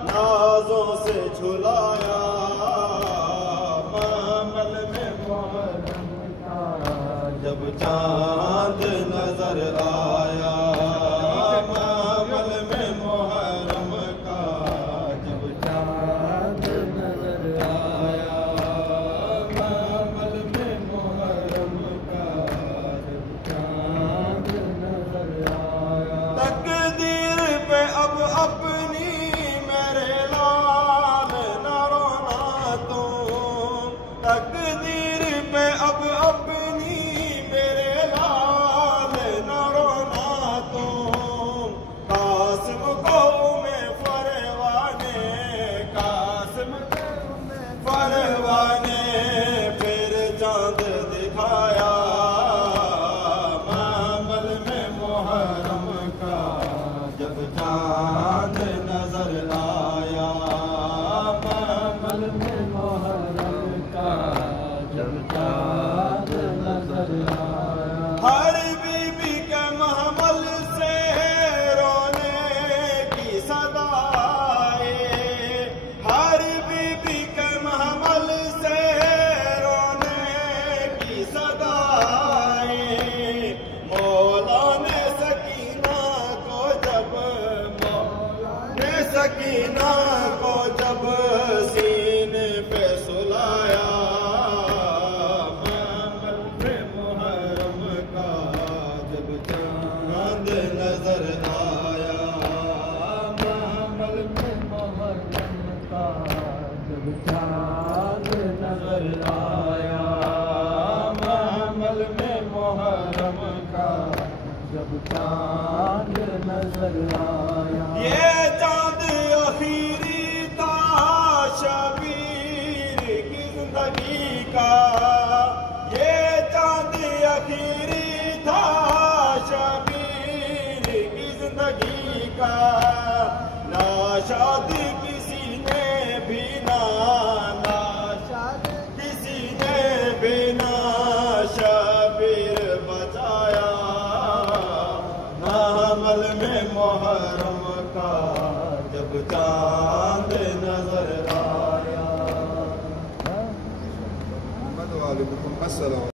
نازوں سے جھلایا معمل میں محرم کا جب چاند نظر آیا معمل میں محرم کا جب چاند نظر آیا معمل میں محرم کا جب چاند نظر آیا تقدیر پہ اب اپنی تقدیر پہ اب اپنی میرے لال نہ رونا تم قاسم کو میں فروانے قاسم میں فروانے پھر چاند دکھایا معمل میں محرم کا جب چاند نظر آیا معمل میں محرم جب چاند نظر آیا ہر بی بی کے محمل سے رونے کی صدا آئے ہر بی بی کے محمل سے رونے کی صدا آئے مولا نے سکینہ کو جب سکینہ کو جب سینے پہ سلایا نظر آیا معمل میں محرم کا جب چاند نظر آیا معمل میں محرم کا جب چاند نظر آیا یہ چاند اخیری تھا شبیر کی زندگی کا یہ چاند اخیری تھا شبیر زندگی کا نا شادی کسی نے بھی نا شادی کسی نے بھی نا شبیر بچایا معمل میں محرم کا جب چاند نظر آیا. السلام